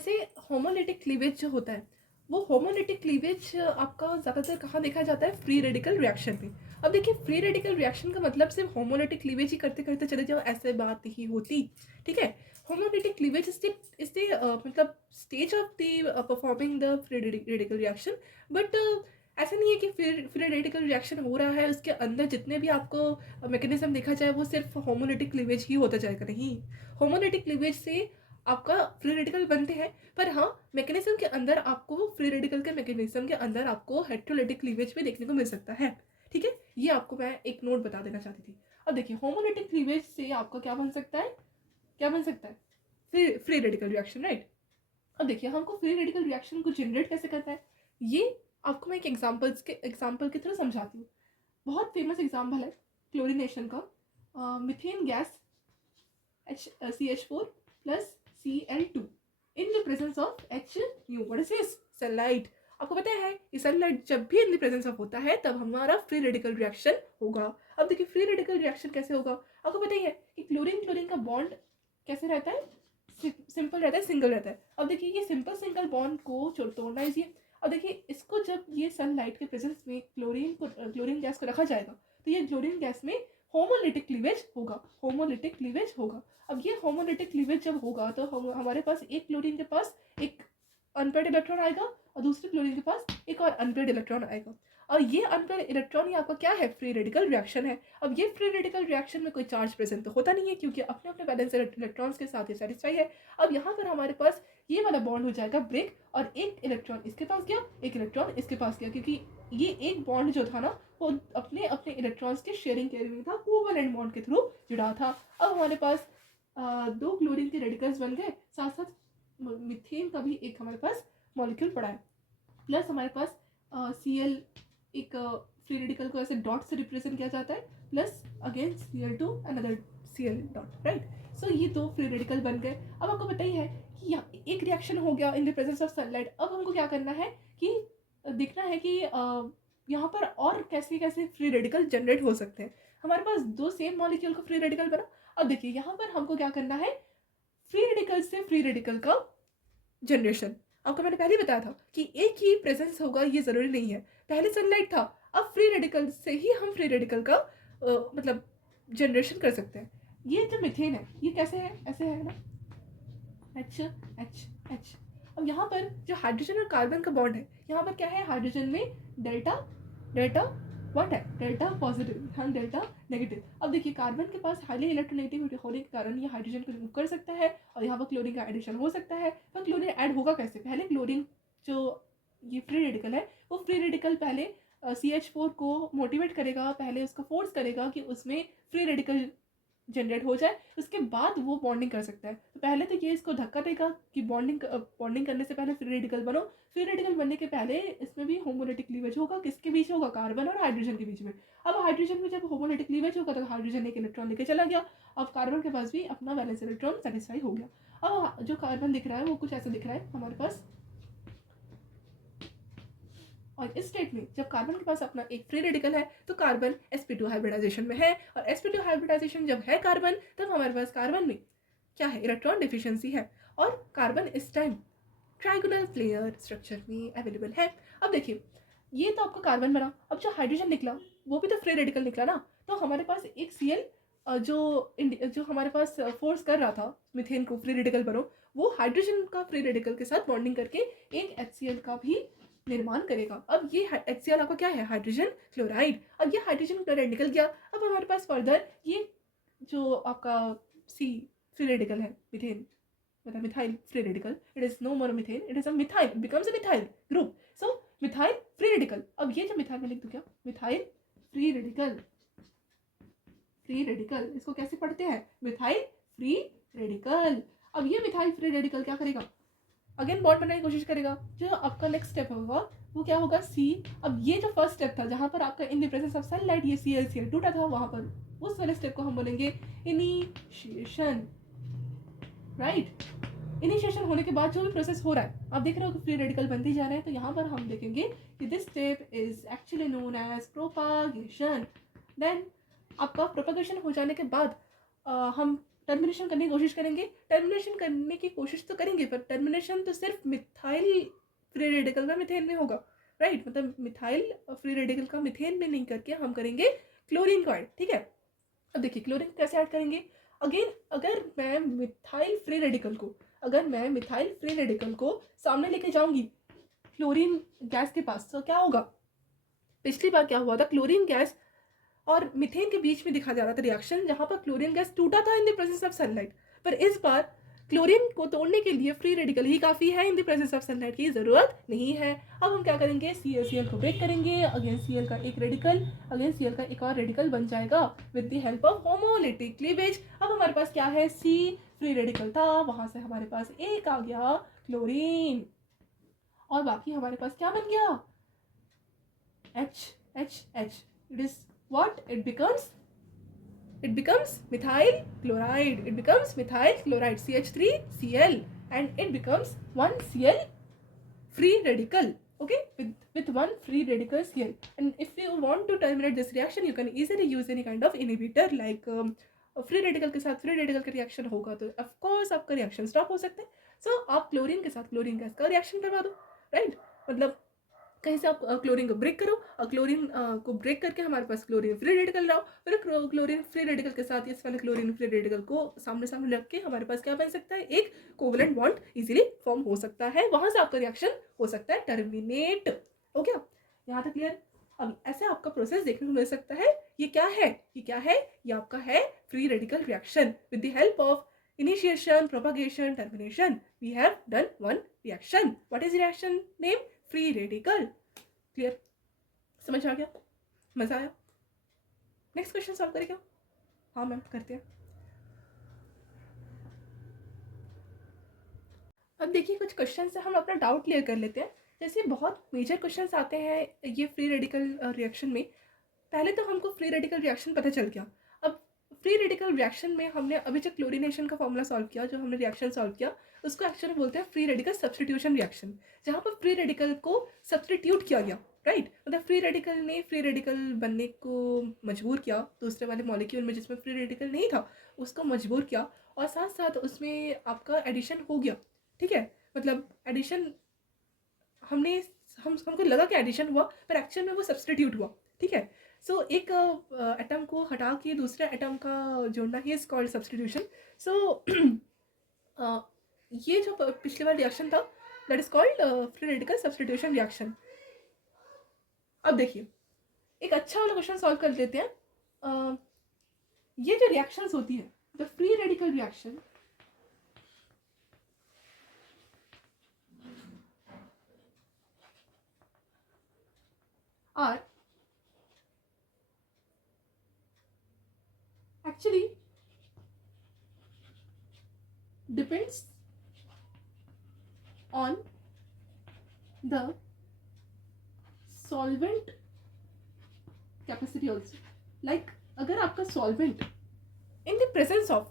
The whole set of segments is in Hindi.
जैसे होमोलिटिक क्लीवेज जो होता है, वो होमोलिटिक क्लीवेज आपका ज़्यादातर कहाँ देखा जाता है? फ्री रेडिकल रिएक्शन में। अब देखिए, फ्री रेडिकल रिएक्शन का मतलब सिर्फ होमोलिटिक क्लीवेज ही करते करते चले जाओ, ऐसे बात ही होती। ठीक है, होमोलिटिक क्लीवेज इज द मतलब stage of the performing the free radical reaction. But ऐसा नहीं है कि फ्री रेडिकल रिएक्शन हो रहा है, उसके अंदर जितने भी आपको मैकेनिज्म देखा जाए वो सिर्फ होमोलिटिक क्लीवेज ही होता जाएगा। नहीं, होमोलिटिक क्लीवेज से आपका फ्री रेडिकल बनते हैं, पर हाँ, मैकेनिज्म के अंदर आपको फ्री रेडिकल के मैकेनिज्म के अंदर आपको हेटेरोलिटिक क्लीवेज भी देखने को मिल सकता है। ठीक है, ये आपको मैं एक नोट बता देना चाहती थी। अब देखिए, होमोलिटिक क्लीवेज से आपका क्या बन सकता है? क्या बन सकता है? Free radical reaction, right. अब देखिए, हमको फ्री रेडिकल रिएक्शन को जनरेट कैसे करना है, ये आपको मैं एक एग्जाम्पल के थ्रू समझाती हूँ। बहुत फेमस एग्जाम्पल है क्लोरीनेशन का। Methane gas CH4 plus Cl2 in the presence of H new. What is this? Sunlight. आपको पता है कि सनलाइट जब भी इन द प्रेजेंस ऑफ होता है तब हमारा फ्री रेडिकल रिएक्शन होगा। अब देखिए, फ्री रेडिकल रिएक्शन कैसे होगा? आपको पता ही है कि क्लोरीन क्लोरीन का बॉन्ड कैसे रहता है? सिंपल रहता है, सिंगल रहता है। अब देखिए, ये सिंपल सिंगल बॉन्ड को तोड़ना इजी। अब देखिए, इसको जब ये सनलाइट के प्रेजेंस में क्लोरीन गैस को रखा जाएगा तो ये क्लोरीन गैस में होमोलिटिक क्लीवेज होगा। होमोलिटिक क्लीवेज होगा। अब ये होमोलिटिक क्लीवेज जब होगा तो हमारे पास एक क्लोरीन के पास एक अनपेयर्ड इलेक्ट्रॉन आएगा और दूसरे क्लोरीन के पास एक और अनपेयर्ड इलेक्ट्रॉन आएगा, और ये अनपेयर्ड इलेक्ट्रॉन ही आपका क्या है? फ्री रेडिकल रिएक्शन है। अब ये फ्री रेडिकल रिएक्शन में कोई चार्ज प्रेजेंट तो होता नहीं है, क्योंकि अपने अपने बैलेंस इलेक्ट्रॉन्स के साथ ये सेटिस्फाई है। अब यहाँ पर हमारे पास ये वाला बॉन्ड हो जाएगा ब्रेक, और एक इलेक्ट्रॉन इसके पास गया, एक इलेक्ट्रॉन इसके पास गया, क्योंकि ये एक बॉन्ड जो था ना वो अपने अपने इलेक्ट्रॉन्स के शेयरिंग के में था, कोवैलेंट बॉन्ड के थ्रू जुड़ा था। अब हमारे पास दो क्लोरीन के रेडिकल्स बन गए, साथ साथ मिथेन का भी एक हमारे पास मॉलिक्यूल पड़ा है, प्लस हमारे पास Cl एक फ्री रेडिकल को ऐसे डॉट से रिप्रेजेंट किया जाता है, plus again Cl2 another Cl dot, right. So ये दो फ्री रेडिकल बन गए। अब आपको पता ही है कि एक रिएक्शन हो गया इन द प्रेजेंस ऑफ सनलाइट। अब हमको क्या करना है कि देखना है कि यहाँ पर और कैसे कैसे फ्री रेडिकल जनरेट हो सकते हैं। हमारे पास दो सेम मॉलिक्यूल का फ्री रेडिकल बना। अब देखिए, यहाँ पर हमको क्या करना है? फ्री रेडिकल से फ्री रेडिकल का जनरेशन। आपको मैंने पहले बताया था कि एक ही प्रेजेंस होगा, ये जरूरी नहीं है। पहले सनलाइट था, अब फ्री रेडिकल से ही हम फ्री रेडिकल का मतलब जनरेशन कर सकते हैं। ये जो मिथेन है ये कैसे है? ऐसे है ना, H H H। अब यहाँ पर जो हाइड्रोजन और कार्बन का बॉन्ड है, यहाँ पर क्या है? हाइड्रोजन में डेल्टा डेल्टा व्हाट है? डेल्टा पॉजिटिव, हाँ डेल्टा नेगेटिव। अब देखिए, कार्बन के पास हाईली इलेक्ट्रोनेगेटिव होने के कारण ये हाइड्रोजन को रिमूव कर सकता है और यहाँ पर क्लोरीन का एडिशन हो सकता है। तो क्लोरीन ऐड होगा कैसे? पहले क्लोरीन जो ये फ्री रेडिकल है वो फ्री रेडिकल पहले CH4 को मोटिवेट करेगा, पहले उसको फोर्स करेगा कि उसमें फ्री रेडिकल जनरेट हो जाए, उसके बाद वो बॉन्डिंग कर सकता है। तो पहले तो ये इसको धक्का देगा कि बॉन्डिंग करने से पहले फ्री रेडिकल बनो। फ्री रेडिकल बनने के पहले इसमें भी होमोलिटिक क्लीवेज होगा। किसके बीच होगा? कार्बन और हाइड्रोजन के बीच में। अब हाइड्रोजन में जब होमोलिटिक क्लीवेज होगा तो हाइड्रोजन एक इलेक्ट्रॉन लेके चला गया, अब कार्बन के पास भी अपना वैलेंस इलेक्ट्रॉन सेटिस्फाई हो गया। अब जो कार्बन दिख रहा है वो कुछ ऐसा दिख रहा है हमारे पास, और इस स्टेट में जब कार्बन के पास अपना एक फ्री रेडिकल है तो कार्बन sp2 हाइब्रिडाइजेशन में है, और sp2 हाइब्रिडाइजेशन जब है कार्बन, तब हमारे पास कार्बन में क्या है? इलेक्ट्रॉन डिफिशियंसी है, और कार्बन इस टाइम ट्राइगोनल प्लेयर स्ट्रक्चर में अवेलेबल है। अब देखिए, ये तो आपका कार्बन बना। अब जो हाइड्रोजन निकला वो भी तो फ्री रेडिकल निकला ना, तो हमारे पास एक Cl जो हमारे पास फोर्स कर रहा था मिथेन को फ्री रेडिकल बनो, वो हाइड्रोजन का फ्री रेडिकल के साथ बॉन्डिंग करके एक HCl का भी निर्माण करेगा। अब ये HCl आपका क्या है? Hydrogen chloride. अब ये हाइड्रोजन क्लोराइड निकल गया। अब हमारे पास फर्दर ये जो आपका सी फ्री रेडिकल है मिथेन, मतलब methyl free radical, it is no more methane, it is a methyl, becomes a methyl group. So methyl free radical. अब ये जो मिथाइल में लिख दूं क्या? Methyl free radical. Free radical इसको कैसे पढ़ते हैं? Methyl free radical. अब ये मिथाइल फ्री रेडिकल क्या करेगा? अगेन बॉन्ड बनाने की कोशिश करेगा। जो आपका नेक्स्ट स्टेप होगा वो क्या होगा? सी। अब ये जो फर्स्ट स्टेप था जहां पर आपका इन द प्रेजेंस ऑफ सनलाइट ये Cl टूटा था, वहां पर उस वाले स्टेप को हम बोलेंगे इनिशिएशन, राइट। इनिशिएशन होने के बाद जो भी प्रोसेस हो रहा है, आप देख रहे हो कि फ्री रेडिकल बनते ही जा रहे हैं, तो यहाँ पर हम देखेंगे कि this step is actually known as propagation. Then आपका प्रोपागेशन हो जाने के बाद हम टर्मिनेशन करने की कोशिश करेंगे, टर्मिनेशन करने की कोशिश तो करेंगे पर टर्मिनेशन तो सिर्फ मिथाइल फ्री रेडिकल का मिथेन में होगा, राइट। मतलब मिथाइल फ्री रेडिकल का मिथेन में नहीं करके हम करेंगे क्लोरीन को ऐड, ठीक है। अब देखिए क्लोरीन कैसे ऐड करेंगे। अगेन अगर मैं मिथाइल फ्री रेडिकल को सामने लेके जाऊंगी क्लोरीन गैस के पास, तो क्या होगा, पिछली बार क्या हुआ था, क्लोरीन गैस और मीथेन के बीच में दिखा जा रहा था रिएक्शन, जहां पर क्लोरीन गैस टूटा था इन द प्रेजेंस ऑफ सनलाइट। पर इस बार क्लोरीन को तोड़ने के लिए फ्री रेडिकल ही काफ़ी है, in the presence of sunlight की ज़रूरत नहीं है। अब हम क्या करेंगे, Cl को ब्रेक करेंगे, अगेन Cl का एक रेडिकल, अगेन Cl का एक और रेडिकल बन जाएगा with the help of homolytic cleavage. अब हमारे पास क्या है, C फ्री रेडिकल था, वहां से हमारे पास एक आ गया क्लोरीन, और बाकी हमारे पास क्या बन गया, H। It is what? It becomes methyl chloride. CH3Cl, and it becomes one Cl free radical. Okay, with one free radical Cl. And if you want to terminate this reaction, you can easily use any kind of inhibitor like free radical के साथ फ्री रेडिकल का रिएक्शन होगा तो ऑफ कोर्स आपका रिएक्शन स्टॉप हो सकता है। सो आप क्लोरीन के साथ क्लोरीन गैस का रिएक्शन करवा दो, राइट। मतलब कहीं से आप क्लोरीन को ब्रेक करो, और क्लोरीन को ब्रेक करके हमारे पास क्लोरीन फ्री रेडिकल लाओ, फिर क्लोरीन फ्री रेडिकल के साथ इस वाले क्लोरीन फ्री रेडिकल को सामने सामने रख के हमारे पास क्या बन सकता है, एक कोवलेंट बॉन्ड इजीली फॉर्म हो सकता है, वहां से आपका रिएक्शन हो सकता है टर्मिनेट। हो गया यहाँ तक क्लियर। अब ऐसे आपका प्रोसेस देखने को मिल सकता है। ये क्या है, ये आपका है free radical reaction with the help of initiation, propagation, termination. We have done one reaction. What is reaction name? Free radical. Clear? समझ आ गया, मजा आया। नेक्स्ट क्वेश्चन सॉल्व करें क्या? हाँ मैम करते हैं। अब देखिए कुछ क्वेश्चन से हम अपना डाउट क्लियर कर लेते हैं। जैसे बहुत मेजर क्वेश्चंस आते हैं ये फ्री रेडिकल रिएक्शन में। पहले तो हमको फ्री रेडिकल रिएक्शन पता चल गया। अब फ्री रेडिकल रिएक्शन में हमने अभी जो क्लोरीनेशन का फॉर्मूला सॉल्व किया, जो हमने रिएक्शन सॉल्व किया, उसको एक्चुअली बोलते हैं फ्री रेडिकल सब्सटीट्यूशन रिएक्शन, जहाँ पर फ्री रेडिकल को सब्सटीट्यूट किया गया, राइट। मतलब फ्री रेडिकल ने फ्री रेडिकल बनने को मजबूर किया, दूसरे वाले मॉलिक्यूल में जिसमें फ्री रेडिकल नहीं था उसको मजबूर किया, और साथ साथ उसमें आपका एडिशन हो गया, ठीक है। मतलब एडिशन हमको लगा कि एडिशन हुआ पर एक्चुअल में वो सब्सटीट्यूट हुआ, ठीक है। सो एक एटम को हटा के दूसरे एटम का जोड़ना ही इज कॉल्ड सब्सटीट्यूशन। सो ये जो पिछले वाला रिएक्शन था that is called free radical substitution reaction. अब देखिए एक अच्छा वाला क्वेश्चन सॉल्व कर देते हैं। ये जो रिएक्शंस होती है, the free radical reaction are actually depends on the solvent capacity also. Like अगर आपका solvent in the presence of,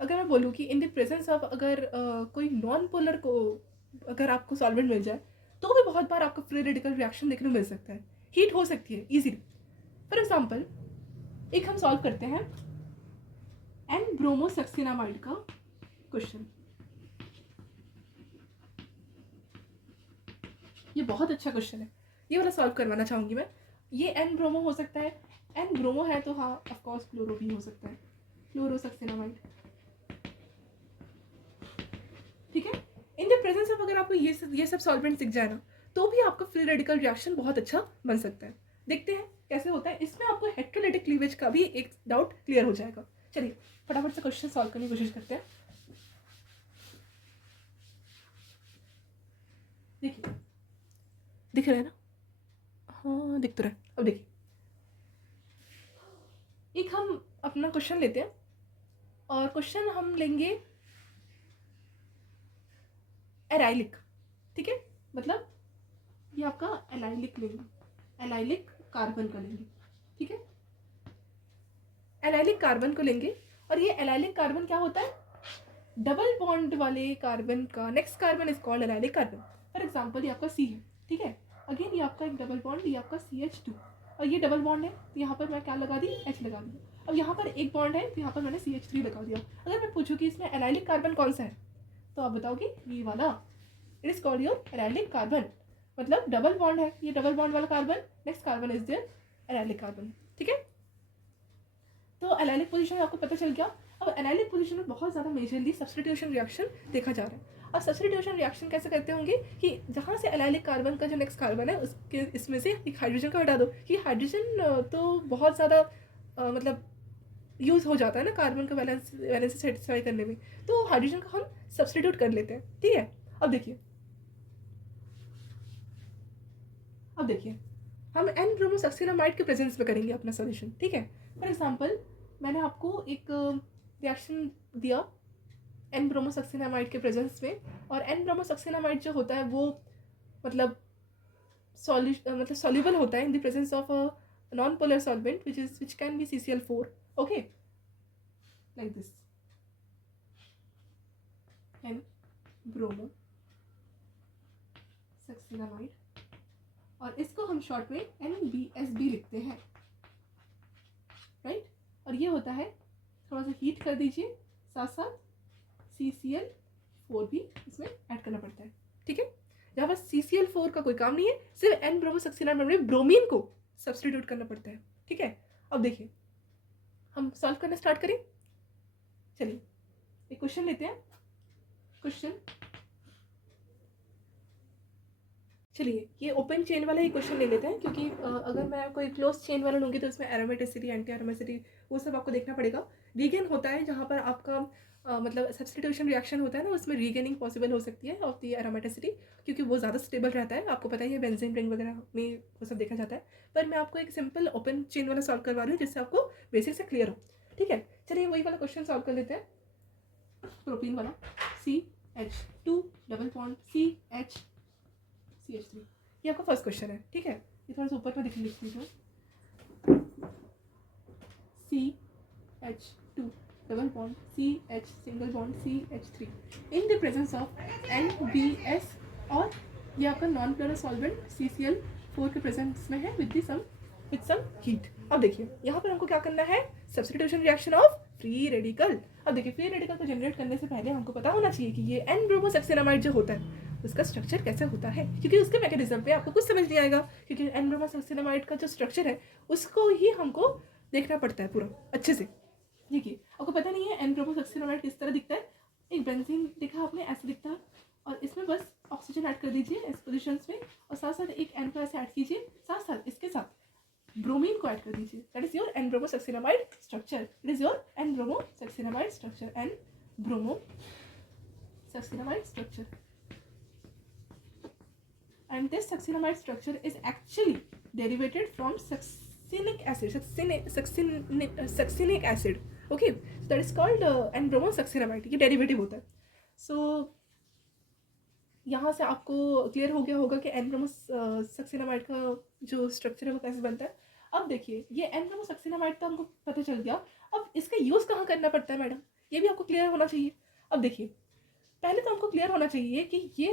अगर मैं बोलूँ कि in the presence of अगर कोई नॉन पोलर को अगर आपको सॉल्वेंट मिल जाए तो भी बहुत बार आपको फ्री रेडिकल रिएक्शन देखने को मिल सकता है, हीट हो सकती है इजीली। फॉर एग्जांपल एक हम सॉल्व करते हैं एन ब्रोमोसक्सिनामाइड का क्वेश्चन। ये बहुत अच्छा क्वेश्चन है, ये वाला सॉल्व करवाना चाहूंगी मैं। ये एन ब्रोमो हो सकता है, एन ब्रोमो है तो हाँ ऑफ कोर्स क्लोरो भी हो सकता है, क्लोरोसक्सिनामाइड, ठीक है। इन द प्रेजेंस ऑफ अगर आपको ये सब सॉल्वेंट दिख जाए ना तो भी आपका फ्री रेडिकल रिएक्शन बहुत अच्छा बन सकता है। देखते हैं कैसे होता है। इसमें आपको हेटेरोलाइटिक क्लीवेज का भी एक डाउट क्लियर हो जाएगा। चलिए फटाफट से क्वेश्चन सॉल्व करने की कोशिश करते हैं। देखिए दिख रहा है ना, हाँ दिख तो रहा है। अब देखिए एक हम अपना क्वेश्चन लेते हैं और क्वेश्चन हम लेंगे एराइलिक, ठीक है। मतलब ये आपका एलाइलिक लेंगे, एलाइलिक कार्बन का लेंगे, ठीक है। एलाइलिक कार्बन को लेंगे और ये एलाइलिक कार्बन क्या होता है, डबल बॉन्ड वाले कार्बन का next carbon is called allylic carbon. For example ये आपका C है, ठीक है। अगेन ये आपका एक डबल बॉन्ड, ये आपका CH2, और ये डबल बॉन्ड है तो यहाँ पर मैं क्या लगा दी, H लगा दिया। अब यहाँ पर एक बॉन्ड है तो यहाँ पर मैंने CH3 लगा दिया। अगर मैं पूछूँ कि इसमें एनाइलिक कार्बन कौन सा है तो आप बताओगे ये वाला, it is called your allylic carbon, मतलब डबल बॉन्ड है, ये डबल बॉन्ड वाला carbon, next carbon is there allylic carbon. ठीक है, तो एनाइलिक पोजीशन आपको पता चल गया। अब एनाइलिक पोजीशन में बहुत ज़्यादा मेजरली सब्स्टिट्यूशन रिएक्शन देखा जा रहा है। और सब्स्टिट्यूशन रिएक्शन कैसे करते होंगे कि जहाँ से एनाइलिक कार्बन का जो नेक्स्ट कार्बन है उसके इसमें से एक हाइड्रोजन का हटा दो, कि हाइड्रोजन तो बहुत ज़्यादा मतलब यूज़ हो जाता है ना कार्बन का वैलेंस से सेटिस्फाई करने में, तो हाइड्रोजन का हम सब्स्टिट्यूट कर लेते हैं। ठीक है, अब देखिए हम एन ब्रोमोसक्सिनामाइड के प्रेजेंस में करेंगे अपना सोल्यूशन। ठीक है, फॉर एग्जांपल मैंने आपको एक रिएक्शन दिया एन ब्रोमोसक्सिनामाइड के प्रेजेंस में, और एन ब्रोमोसक्सिनामाइड जो होता है वो मतलब सॉल्युबल होता है in the presence of a non polar solvent which can be CCl4, okay, like this, N bromosuccinimide, और इसको हम शॉर्ट में NBSB लिखते हैं, राइट। और ये होता है, थोड़ा सा हीट कर दीजिए, साथ साथ CCl4 भी इसमें ऐड करना पड़ता है। ठीक है, यहाँ पर CCl4 का कोई काम नहीं है, सिर्फ एन ब्रोमोसक्सिनामाइड में ब्रोमीन को सब्स्टिट्यूट करना पड़ता है। ठीक है, अब देखिए हम सॉल्व करना स्टार्ट करें। चलिए एक क्वेश्चन लेते हैं। चलिए ये ओपन चेन वाला ही क्वेश्चन ले लेते हैं, क्योंकि अगर मैं कोई क्लोज चेन वाला लूँगी तो इसमें एरोमेटिसिटी, एंटी एरोमेटिसिटी वो सब आपको देखना पड़ेगा। रीगेन होता है जहाँ पर आपका मतलब सब्स्टिट्यूशन रिएक्शन होता है ना, उसमें रीगेनिंग पॉसिबल हो सकती है ऑफ द एरोमेटिसिटी, क्योंकि वो ज़्यादा स्टेबल रहता है। आपको पता ही है बेंजीन रिंग वगैरह में वो सब देखा जाता है, पर मैं आपको एक सिंपल ओपन चेन वाला सॉल्व करवा रही हूँ जिससे आपको बेसिक से क्लियर हो। ठीक है, चलिए वही वाला क्वेश्चन सॉल्व कर लेते हैं। प्रोपीन वाला CH2 डबल बॉन्ड CH3, ये आपका फर्स्ट क्वेश्चन है। ठीक है, ये थोड़ा सा ऊपर में लिख लीजिए, CH2 double bond CH single bond CH3 in the presence of NBS, और ये आपका नॉन पोलर सॉल्वेंट CCl4 के प्रेजेंस में है विद सम हीट। अब देखिए यहाँ पर हमको क्या करना है, substitution reaction of free radical. अब देखिए फ्री रेडिकल को जनरेट करने से पहले हमको पता होना चाहिए कि ये एन ब्रोमोसक्सिनामाइड जो होता है उसका स्ट्रक्चर कैसे होता है, क्योंकि उसके मैकेनिज्म पे आपको कुछ समझ नहीं आएगा, क्योंकि एन ब्रोमोसक्सिनामाइड का जो स्ट्रक्चर है उसको ही हमको देखना पड़ता है पूरा अच्छे से। देखिए आपको पता नहीं है एन ब्रोमोसक्सिनामाइड किस तरह दिखता है, एक बेंजीन देखा आपने ऐसे दिखता है, और इसमें बस ऑक्सीजन ऐड कर दीजिए इस पोजिशंस में, और साथ साथ एक एन को ऐसे ऐड कीजिए, साथ साथ इसके साथ ब्रोमीन को ऐड कर दीजिए, that is your N bromosuccinimide structure. It is your N bromosuccinimide structure, N bromosuccinimide structure, and this succinamide structure is actually derivated from succinic acid, okay, so that is called N-bromosuccinamide, ये डेरिवेटिव होता है। सो यहाँ से आपको क्लियर हो गया होगा कि N-bromosuccinamide का जो स्ट्रक्चर है वो कैसे बनता है। अब देखिए ये N-bromosuccinamide तो हमको पता चल गया, अब इसका यूज़ कहाँ करना पड़ता है मैडम, ये भी आपको क्लियर होना चाहिए। अब देखिए पहले तो हमको क्लियर होना चाहिए कि ये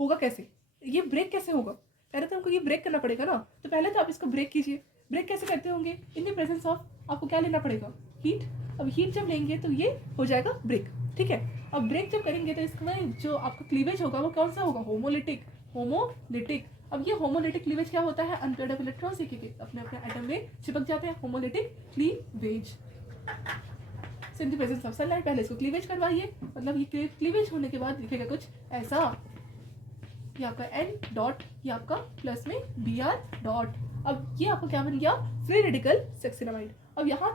होगा कैसे, ये ब्रेक कैसे होगा, पहले तो हमको ये ब्रेक करना पड़ेगा ना, तो पहले तो आप इसको ब्रेक कीजिए। ब्रेक कैसे करते होंगे, इन द प्रेजेंस ऑफ आपको क्या लेना पड़ेगा, हीट। अब हीट जब लेंगे तो ये हो जाएगा ब्रेक। ठीक है, अब ब्रेक जब करेंगे तो इसमें जो आपका क्लीवेज होगा वो कौन सा होगा, होमोलिटिक। अब ये होमोलिटिक क्लीवेज क्या होता है, अनपेयर्ड ऑफ इलेक्ट्रॉन्स एक अपने अपने एटम में चिपक जाते हैं, homolytic cleavage. In the presence of sunlight पहले इसको क्लीवेज करवाइए, मतलब ये क्लीवेज होने के बाद दिखेगा कुछ ऐसा, ये आपका N डॉट, ये आपका प्लस में Br डॉट। अब ये आपको क्या बन गया, फ्री रेडिकल सक्सिनामाइड। अब यहाँ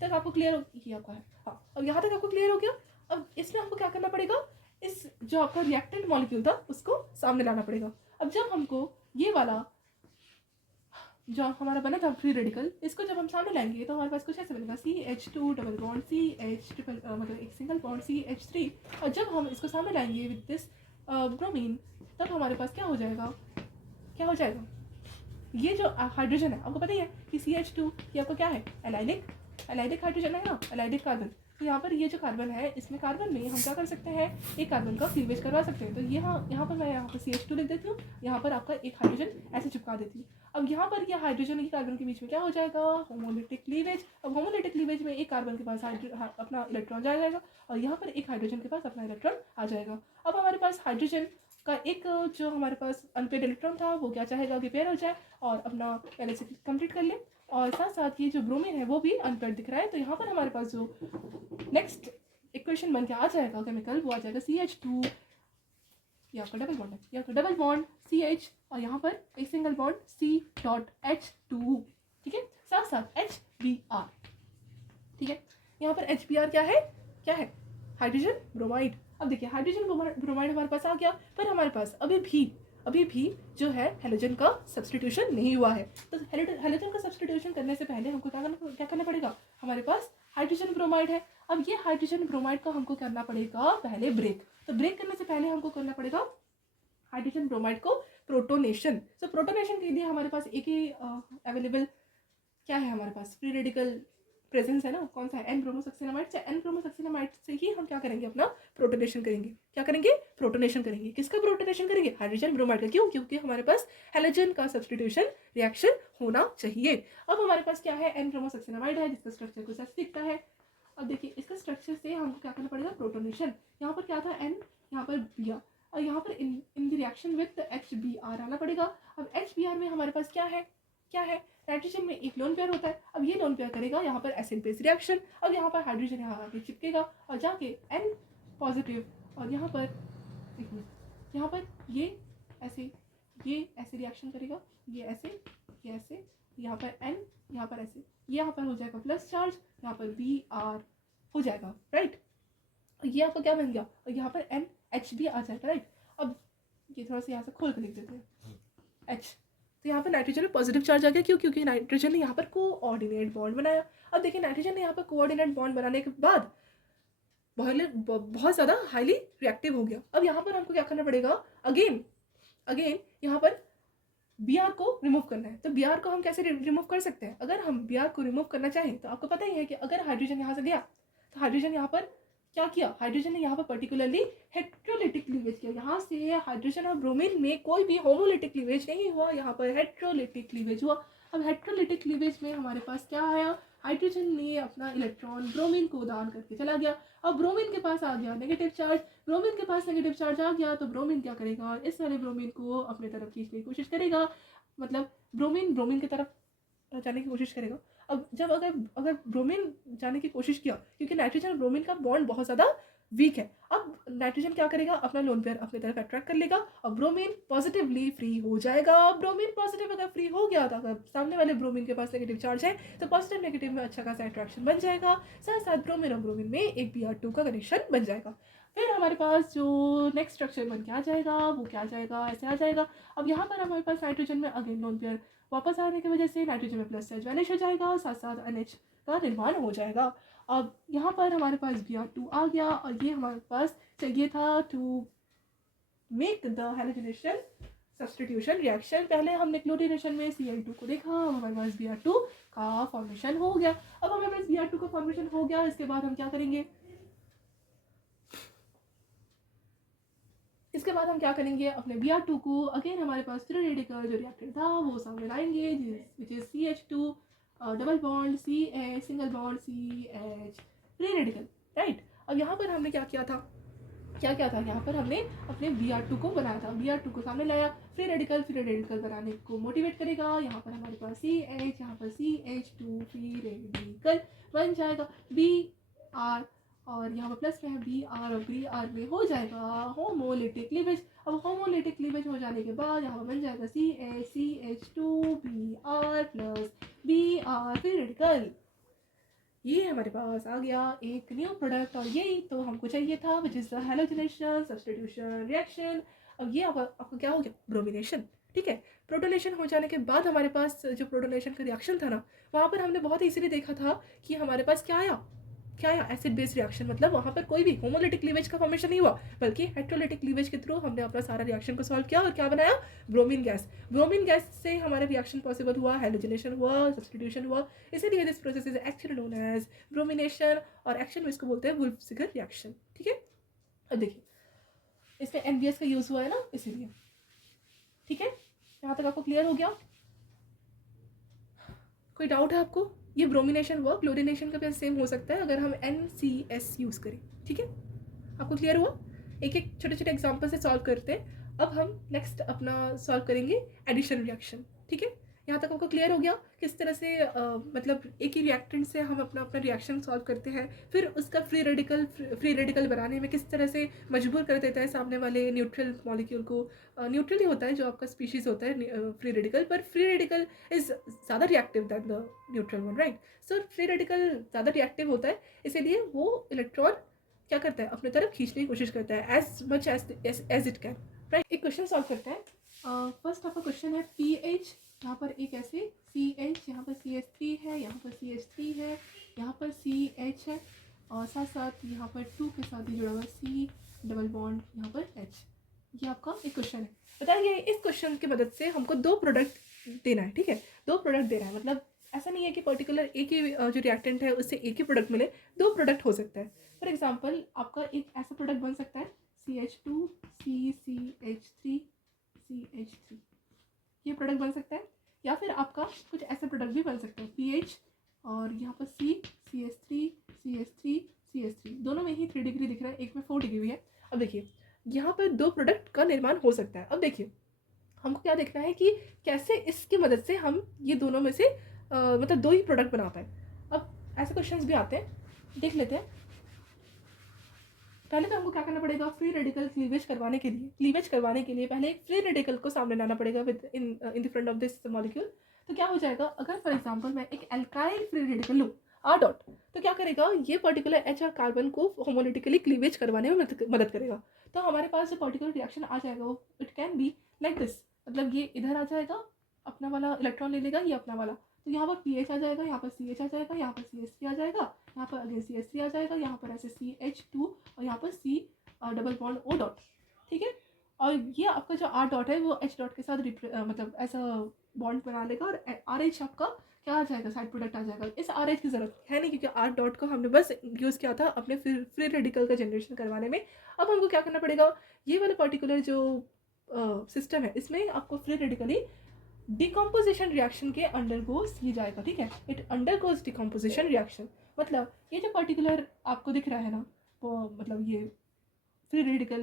तक आपको क्लियर हो, ये आपका है, हाँ, अब यहाँ तक आपको क्लियर हो गया। अब इसमें हमको क्या करना पड़ेगा, इस जो आपका रिएक्टेंट मॉलिक्यूल था उसको सामने लाना पड़ेगा। अब जब हमको ये वाला जो हमारा बना था फ्री रेडिकल, इसको जब हम सामने लाएंगे तो हमारे पास कुछ ऐसे बनेगा, CH2 double bond CH triple मतलब एक सिंगल बॉन्ड CH3, और जब हम इसको सामने लाएंगे विद दिस ब्रोमीन, तब हमारे पास क्या हो जाएगा, ये जो हाइड्रोजन है, आपको पता ही है कि CH2 ये आपका क्या है, एलाइनिक हाइड्रोजन है ना, एलाइनिक कार्बन। तो यहाँ पर ये जो कार्बन है, इसमें कार्बन में हम क्या कर सकते हैं, एक कार्बन का क्लीवेज करवा सकते हैं। तो यहाँ पर मैं यहाँ पर CH2 लिख देती हूँ, यहाँ पर आपका एक हाइड्रोजन ऐसे चिपका देती हूँ। अब यहाँ पर यह हाइड्रोजन की कार्बन के बीच में क्या हो जाएगा, होमोलिटिक क्लीवेज। अब होमोलिटिक क्लीवेज में एक कार्बन के पास अपना इलेक्ट्रॉन जाएगा और यहाँ पर एक हाइड्रोजन के पास अपना इलेक्ट्रॉन आ जाएगा। अब हमारे पास हाइड्रोजन का एक जो हमारे पास अनपेड इलेक्ट्रॉन था वो क्या चाहेगा कि पेयर हो जाए और अपना पहले से कंप्लीट कर ले, और साथ साथ ये जो ब्रोमीन है वो भी अनपेड दिख रहा है। तो यहाँ पर हमारे पास जो नेक्स्ट इक्वेशन बन के आ जाएगा केमिकल, वो आ जाएगा CH2, ये आपका डबल बॉन्ड है, ये आपका डबल बॉन्ड CH और यहाँ पर एक सिंगल बॉन्ड C.H2, ठीक है, साथ साथ HBr, ठीक है। यहाँ पर HBr क्या है, क्या है, हाइड्रोजन ब्रोमाइड। अब देखिए हाइड्रोजन ब्रोमाइड हमारे पास आ गया, पर हमारे पास अभी भी जो है हेलोजन का सब्सटीट्यूशन नहीं हुआ है। तो हेलोजन का सब्सटीट्यूशन करने से पहले हमको क्या करना पड़ेगा, हमारे पास हाइड्रोजन ब्रोमाइड है। अब ये हाइड्रोजन ब्रोमाइड का हमको करना पड़ेगा पहले ब्रेक। तो ब्रेक करने से पहले हमको करना पड़ेगा हाइड्रोजन ब्रोमाइड को प्रोटोनेशन। तो प्रोटोनेशन के लिए हमारे पास एक ही अवेलेबल क्या है, हमारे पास फ्री रेडिकल प्रेजेंस है ना, कौन सा है, एन ब्रोमोसक्सिनामाइड से। एन ब्रोमोसक्सिनामाइड से ही हम क्या करेंगे, अपना प्रोटोनेशन करेंगे। क्या करेंगे, प्रोटोनेशन करेंगे। किसका प्रोटोनेशन करेंगे, हाइड्रोजन ब्रोमाइड का। क्यों, क्योंकि हमारे पास हेलोजन का सब्सटीट्यूशन रिएक्शन होना चाहिए। अब हमारे पास क्या है, एन ब्रोमोसक्सिनामाइड है जिसका स्ट्रक्चर कुछ ऐसे दिखता है। अब देखिए इसका स्ट्रक्चर से हमको क्या करना पड़ेगा, प्रोटोनेशन। यहाँ पर क्या था, एन, यहाँ पर Br, और यहाँ पर in the reaction with HBr आना पड़ेगा। अब HBr में हमारे पास क्या है, नाइट्रोजन में एक लोन पेयर होता है। अब ये लोन पेयर करेगा यहाँ पर एसिड बेस रिएक्शन। अब यहाँ पर हाइड्रोजन यहाँ आके चिपकेगा और जाके N पॉजिटिव, और यहाँ पर यहाँ पर ये ऐसे रिएक्शन करेगा, ये ऐसे, यहाँ पर N, यहाँ पर ऐसे, यहाँ पर हो जाएगा प्लस चार्ज, यहाँ पर Br हो जाएगा, राइट। ये आपका क्या बन गया, और यहाँ पर NH भी आ जाएगा, राइट। अब ये थोड़ा सा यहाँ से खोल कर लिख देते हैं H। तो यहाँ पर नाइट्रोजन में पॉजिटिव चार्ज आ गया, क्यों, क्योंकि नाइट्रोजन ने यहाँ पर कोऑर्डिनेट बॉन्ड बनाया। अब देखिए नाइट्रोजन ने यहाँ पर कोऑर्डिनेट बॉन्ड बनाने के बाद बहुत ज़्यादा हाईली रिएक्टिव हो गया। अब यहाँ पर हमको क्या करना पड़ेगा, अगेन यहाँ पर Br को रिमूव करना है। तो Br को हम कैसे रिमूव कर सकते हैं, अगर हम Br को रिमूव करना चाहें तो आपको पता ही है कि अगर हाइड्रोजन यहाँ से गया तो हाइड्रोजन यहाँ पर क्या किया, हाइड्रोजन ने यहाँ पर पर्टिकुलरली हेट्रोलिटिक क्लीवेज किया। यहाँ से हाइड्रोजन और ब्रोमीन में कोई भी होमोलिटिक क्लीवेज नहीं हुआ, यहाँ पर हेट्रोलिटिक क्लीवेज हुआ। अब हेट्रोलिटिक क्लीवेज में हमारे पास क्या आया, हाइड्रोजन ने अपना इलेक्ट्रॉन ब्रोमीन को दान करके चला गया। अब ब्रोमीन के पास आ गया नेगेटिव चार्ज, ब्रोमीन के पास नेगेटिव चार्ज आ गया तो ब्रोमीन क्या करेगा, इस वाले ब्रोमीन को अपने तरफ खींचने की कोशिश करेगा, मतलब ब्रोमीन की तरफ जाने की कोशिश करेगा। अब जब अगर ब्रोमीन जाने की कोशिश किया, क्योंकि नाइट्रोजन और ब्रोमीन का बॉन्ड बहुत ज़्यादा वीक है, अब नाइट्रोजन क्या करेगा, अपना लोन पेयर अपनी तरफ अट्रैक्ट कर लेगा और ब्रोमीन पॉजिटिवली फ्री हो जाएगा। ब्रोमीन पॉजिटिव अगर फ्री हो गया तो अगर सामने वाले ब्रोमीन के पास नेगेटिव चार्ज है तो पॉजिटिव नेगेटिव में अच्छा खासा अट्रैक्शन बन जाएगा, साथ साथ ब्रोमीन और ब्रोमीन में एक Br2 का कनेक्शन बन जाएगा। फिर हमारे पास जो नेक्स्ट स्ट्रक्चर बन के आ जाएगा वो क्या आ जाएगा, ऐसे आ जाएगा। अब यहाँ पर हमारे पास नाइट्रोजन में अगेन लोन पेयर वापस आने की वजह से नाइट्रोजन में प्लस चार्ज वैनिश हो जाएगा और साथ साथ NH का निर्माण हो जाएगा। अब यहाँ पर हमारे पास Br2 आ गया और ये हमारे पास चाहिए था to make the halogenation substitution reaction. पहले हमने क्लोरीनेशन में Cl2 को देखा, अब हमारे पास Br2 का फॉर्मेशन हो गया। अब हमारे पास Br2 का फॉर्मेशन हो गया, इसके बाद हम क्या करेंगे, अपने Br2 को अगेन हमारे पास फ्री रेडिकल जो रिएक्टर था वो सामने लाएंगे, which is CH2 double bond CH single bond CH free radical, right. अब यहाँ पर हमने क्या किया था, यहाँ पर हमने अपने Br2 को बनाया था, Br2 को सामने लाया, फ्री रेडिकल बनाने को मोटिवेट करेगा। यहाँ पर हमारे पास CH, यहाँ पर CH2 फ्री रेडिकल बन जाएगा Br, और यहाँ पर प्लस में है Br और Br में हो जाएगा होमोलिटिक क्लीवेज। अब होमोलिटिक क्लीवेज हो जाने के बाद यहाँ पर बन जाएगा CH2 Br plus Br free radical. ये हमारे पास आ गया एक न्यू प्रोडक्ट और यही तो हमको चाहिए था, which is the halogenation substitution reaction. अब ये आपको क्या हो गया, ब्रोमिनेशन, ठीक है। प्रोटोनेशन हो जाने के बाद हमारे पास जो प्रोटोनेशन का रिएक्शन था ना, वहाँ पर हमने बहुत इजीली देखा था कि हमारे पास क्या आया एसिड बेस रिएक्शन। मतलब वहाँ पर कोई भी होमोलिटिक क्लीवेज का फॉर्मेशन नहीं हुआ, बल्कि हेट्रोलिटिक क्लीवेज के थ्रू हमने अपना सारा रिएक्शन को सॉल्व किया और क्या बनाया, ब्रोमीन गैस से हमारा रिएक्शन पॉसिबल हुआ, हेलोजनेशन हुआ, सब्सटीट्यूशन हुआ। इसीलिए this process is actually known as bromination और एक्शन में इसको बोलते हैं वुल्फ-सिगर रिएक्शन, ठीक है। अब देखिए इसमें NBS का यूज़ हुआ है ना, इसीलिए, ठीक है। यहाँ तक आपको क्लियर हो गया। कोई डाउट है आपको? ये ब्रोमिनेशन हुआ, क्लोरिनेशन का भी सेम हो सकता है अगर हम NCS यूज़ करें। ठीक है, आपको क्लियर हुआ? एक एक छोटे छोटे एग्जाम्पल से सॉल्व करते हैं। अब हम नेक्स्ट अपना सॉल्व करेंगे एडिशन रिएक्शन। ठीक है, यहाँ तक हमको क्लियर हो गया किस तरह से मतलब एक ही रिएक्टेंट से हम अपना अपना रिएक्शन सॉल्व करते हैं, फिर उसका फ्री रेडिकल बनाने में किस तरह से मजबूर कर देता है सामने वाले न्यूट्रल मॉलिक्यूल को। न्यूट्रल ही होता है जो आपका स्पीशीज़ होता है फ्री रेडिकल, पर फ्री रेडिकल इज़ ज़्यादा reactive than the neutral one, right. So free radical ज़्यादा रिएक्टिव होता है, इसीलिए वो इलेक्ट्रॉन क्या करता है, अपने तरफ खींचने की कोशिश करता है as much as it can, right. एक क्वेश्चन सॉल्व करते हैं। फर्स्ट आपका क्वेश्चन है pH, यहाँ पर एक ऐसे CH, यहाँ पर CH3 है, यहाँ पर CH3 है, यहाँ पर CH है, और साथ साथ यहाँ पर 2 के साथ ही जुड़ा हुआ C डबल बॉन्ड, यहाँ पर H। ये आपका एक क्वेश्चन है। बताइए इस क्वेश्चन की मदद से हमको 2 प्रोडक्ट देना है। ठीक है, 2 प्रोडक्ट देना है, मतलब ऐसा नहीं है कि पर्टिकुलर एक ही जो रिएक्टेंट है उससे एक ही प्रोडक्ट मिले, 2 प्रोडक्ट हो सकता है। फॉर एग्जाम्पल आपका एक ऐसा प्रोडक्ट बन सकता है CH2 CCH3 CH3, ये प्रोडक्ट बन सकता है। या फिर आपका कुछ ऐसे प्रोडक्ट भी बन सकते हैं pH और यहाँ पर C CH3 CH3 CH3, दोनों में ही 3 डिग्री दिख रहा है, एक में 4 डिग्री है। अब देखिए यहाँ पर 2 प्रोडक्ट का निर्माण हो सकता है। अब देखिए हमको क्या देखना है कि कैसे इसकी मदद से हम ये दोनों में से मतलब 2 ही प्रोडक्ट बना पाए। अब ऐसे क्वेश्चंस भी आते हैं, देख लेते हैं। पहले तो हमको क्या करना पड़ेगा, फ्री रेडिकल क्लीवेज करवाने के लिए पहले एक फ्री रेडिकल को सामने लाना पड़ेगा with in the front of this molecule. तो क्या हो जाएगा, अगर फॉर एग्जांपल मैं एक एल्काइल फ्री रेडिकल लूँ R डॉट, तो क्या करेगा, ये पर्टिकुलर H और कार्बन को होमोलिटिकली क्लीवेज करवाने में मदद करेगा। तो हमारे पास जो पर्टिकुलर रिएक्शन आ जाएगा वो it can be like this, मतलब ये इधर आ जाएगा, अपना वाला इलेक्ट्रॉन ले लेगा, ये अपना वाला, तो यहाँ पर pH आ जाएगा, यहाँ पर CH आ जाएगा, यहाँ पर CH3 आ जाएगा, यहाँ पर अगेन CH3 आ जाएगा, यहाँ पर ऐसे CH2 और यहाँ पर C double bond O dot. ठीक है, और ये आपका जो R डॉट है वो H डॉट के साथ मतलब ऐसा बॉन्ड बना लेगा, और RH आपका क्या आ जाएगा, साइड प्रोडक्ट आ जाएगा। इस RH की ज़रूरत है नहीं, क्योंकि R डॉट को हमने बस यूज़ किया था अपने फ्री रेडिकल का जनरेशन करवाने में। अब हमको क्या करना पड़ेगा, ये वाला पर्टिकुलर जो सिस्टम है इसमें आपको फ्री रेडिकली डिकम्पोजिशन रिएक्शन के अंडरगोज किया जाएगा। ठीक है, इट अंडरगोज डिकम्पोजिशन रिएक्शन, मतलब ये जो पर्टिकुलर आपको दिख रहा है ना, वो मतलब ये फ्री रेडिकल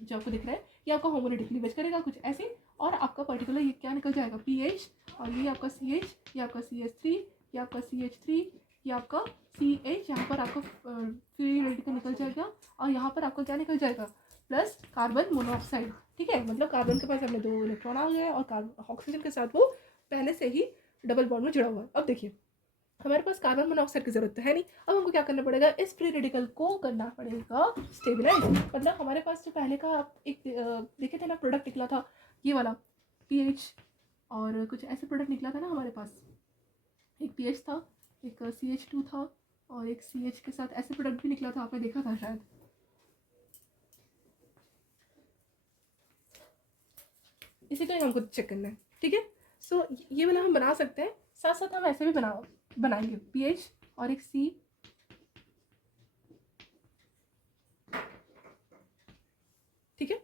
जो आपको दिख रहा है ये आपका होमोलिटिक क्लीवेज करेगा कुछ ऐसे, और आपका पर्टिकुलर ये क्या निकल जाएगा pH, और ये आपका CH, ये आपका CH3, ये आपका CH3, ये आपका CH, यहाँ पर आपका फ्री रेडिकल निकल जाएगा, और यहाँ पर आपका क्या निकल जाएगा, प्लस कार्बन मोनोऑक्साइड। ठीक है, मतलब कार्बन के पास हमने 2 इलेक्ट्रॉन आ गए और ऑक्सीजन के साथ वो पहले से ही डबल बॉन्ड में जुड़ा हुआ है। अब देखिए हमारे पास कार्बन मोनोऑक्साइड की जरूरत है नहीं, अब हमको क्या करना पड़ेगा, इस फ्री रेडिकल को करना पड़ेगा स्टेबलाइज। मतलब हमारे पास जो पहले का आप एक देखे थे ना प्रोडक्ट निकला था, ये वाला pH और कुछ ऐसे प्रोडक्ट निकला था ना हमारे पास, एक pH था, एक CH2 था, और एक CH के साथ ऐसे प्रोडक्ट भी निकला था, आपने देखा था शायद। इसी को ही हमको चेक करना है। ठीक है, सो ये वाला हम बना सकते हैं, साथ साथ हम ऐसे भी बनाएंगे pH और एक C। ठीक है,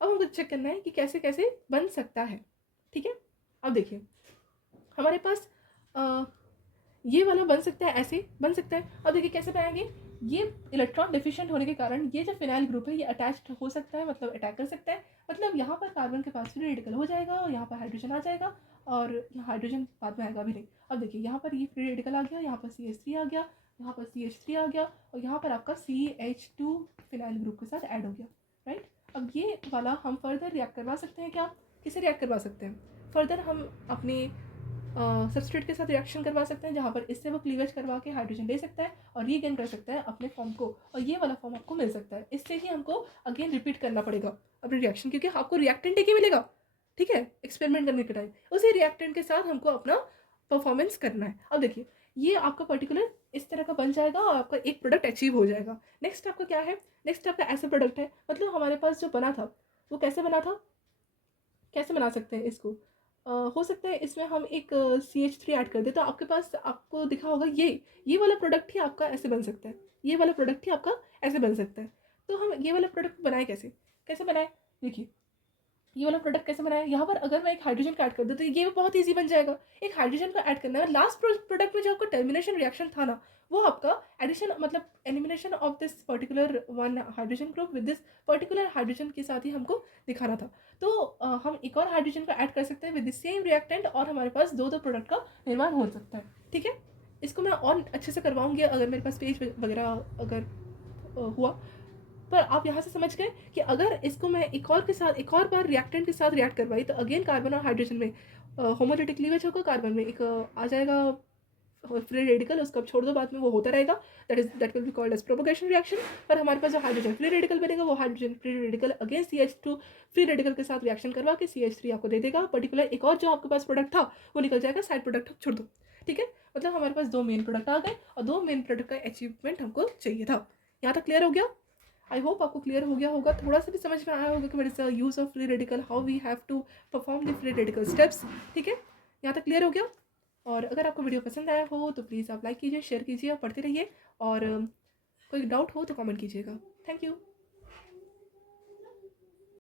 अब हमको चेक करना है कि कैसे कैसे बन सकता है। ठीक है, अब देखिए हमारे पास ये वाला बन सकता है, ऐसे बन सकता है। अब देखिए कैसे बनाएंगे, ये इलेक्ट्रॉन डिफिशिएंट होने के कारण ये जो फिनाइल ग्रुप है ये अटैच्ड हो सकता है, मतलब अटैक कर सकता है, मतलब यहाँ पर कार्बन के पास फ्री रेडिकल हो जाएगा और यहाँ पर हाइड्रोजन आ जाएगा, और यहाँ हाइड्रोजन बाद में आएगा अभी नहीं। अब देखिए यहाँ पर ये फ्री रेडिकल आ गया, यहाँ पर CH3 आ गया, यहाँ पर CH3 आ गया, और यहाँ पर आपका CH2 फिनाइल ग्रुप के साथ ऐड हो गया, राइट। अब ये वाला हम फर्दर रिएक्ट करवा सकते हैं, क्या किसे रिएक्ट करवा सकते हैं, फर्दर हम अपने सबस्ट्रेट के साथ रिएक्शन करवा सकते हैं, जहाँ पर इससे वो क्लीवेज करवा के हाइड्रोजन ले सकता है और रीगेन कर सकता है अपने फॉर्म को, और ये वाला फॉर्म आपको मिल सकता है। इससे ही हमको अगेन रिपीट करना पड़ेगा अपनी रिएक्शन, क्योंकि आपको रिएक्टेंट एक ही मिलेगा। ठीक है, एक्सपेरिमेंट करने के टाइम उसी रिएक्टेंट के साथ हमको अपना परफॉर्मेंस करना है। अब देखिए ये आपका पर्टिकुलर इस तरह का बन जाएगा और आपका एक प्रोडक्ट अचीव हो जाएगा। नेक्स्ट आपका क्या है, नेक्स्ट आपका ऐसा प्रोडक्ट है, मतलब हमारे पास जो बना था वो कैसे बना था, कैसे बना सकते हैं इसको, हो सकता है इसमें हम एक CH3 ऐड कर दे, तो आपके पास आपको दिखा होगा ये वाला प्रोडक्ट ही आपका ऐसे बन सकता है, ये वाला प्रोडक्ट ही आपका ऐसे बन सकता है। तो हम ये वाला प्रोडक्ट बनाए कैसे, कैसे बनाए, देखिए ये वाला प्रोडक्ट कैसे बनाया, यहाँ पर अगर मैं एक हाइड्रोजन को ऐड कर दूँ तो ये बहुत ईजी बन जाएगा। एक हाइड्रोजन को ऐड करना है। लास्ट प्रोडक्ट में जो आपका टर्मिनेशन रिएक्शन था ना, वो आपका एडिशन मतलब elimination of this particular one hydrogen group with this particular hydrogen के साथ ही हमको दिखाना था। तो हम एक और हाइड्रोजन को ऐड कर सकते हैं विद द सेम रिएक्टेंट और हमारे पास दो प्रोडक्ट का निर्माण हो सकता है। ठीक है, इसको मैं और अच्छे से करवाऊंगी अगर मेरे पास पेज वगैरह अगर हुआ। पर आप यहाँ से समझ गए कि अगर इसको मैं एक और के साथ एक और बार रिएक्टेंट के साथ रिएक्ट करवाई तो अगेन कार्बन और हाइड्रोजन में होमोलिटिक क्लीवेज होगा, कार्बन में एक आ जाएगा फ्री रेडिकल, उसको अब छोड़ दो, बाद में वो होता रहेगा, that will be called as propagation reaction. पर हमारे पास जो हाइड्रोजन फ्री रेडिकल बनेगा वो hydrogen free radical again CH2 free radical के साथ रिएक्शन करवा के CH3 आपको दे देगा। पर्टिकुलर एक और जो आपके पास प्रोडक्ट था वो निकल जाएगा, साइड प्रोडक्ट छोड़ दो। ठीक है, मतलब हमारे पास दो मेन प्रोडक्ट आ गए और दो मेन प्रोडक्ट का अचीवमेंट हमको चाहिए था। यहाँ तक क्लियर हो गया? आई होप आपको क्लियर हो गया होगा, थोड़ा सा भी समझ में आया होगा कि what is the use of free radical, how we have to perform the free radical steps. ठीक है, यहाँ तक क्लियर हो गया? और अगर आपको वीडियो पसंद आया हो तो प्लीज़ आप लाइक कीजिए, शेयर कीजिए और पढ़ते रहिए, और कोई डाउट हो तो कमेंट कीजिएगा। Thank you.